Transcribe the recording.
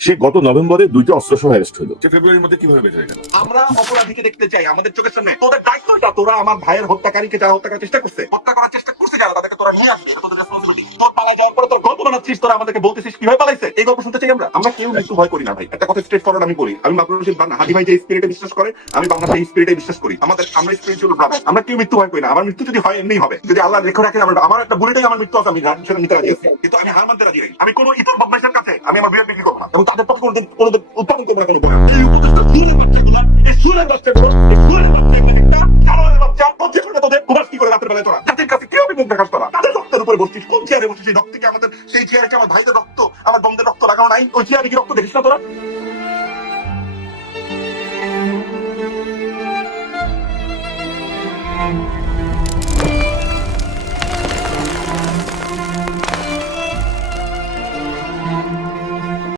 সে গত নভেম্বরে দুইটা অস্ত্র সহ অ্যারেস্ট হলো। সে ফেব্রুয়ারির মধ্যে কীভাবে বেঁচে গেল আমরা অপরাধীকে দেখতে চাই আমাদের চোখের সামনে। তোদের দায়িত্বটা তোরা আমার ভাইয়ের হত্যাকারীকে যারা হত্যা করার চেষ্টা করছে হত্যা করার চেষ্টা করছে যারা তাদেরকে তোরা নিয়ে আসবে তোর আমরা। মৃত্যু হয় এমনি হবে। যদি আল্লাহ রেখে রাখেন আমার একটা বুলেটাই আমার মৃত্যু আছে, আমি রাজি আছি। কিন্তু আমি হার মানতে রাজি নাই। আমি কোনো ইতর বদমাইশের কাছে আমি আমার কোনোদিন উৎপাদন করব না, কোনো রাতের বেলায় তোরা। জাতির কাছে কেউ মুখ দেখাস তোরা। তাদের রক্তের উপরে বসছিস। কোন চেয়ারে বসছিস? সেই রক্ত থেকে আমাদের সেই চেয়ারকে আমার ভাইদের রক্ত? আমার বন্ধের রক্ত লাগানো নাই? ওই চেয়ারে কি রক্ত দেখিস না তোরা?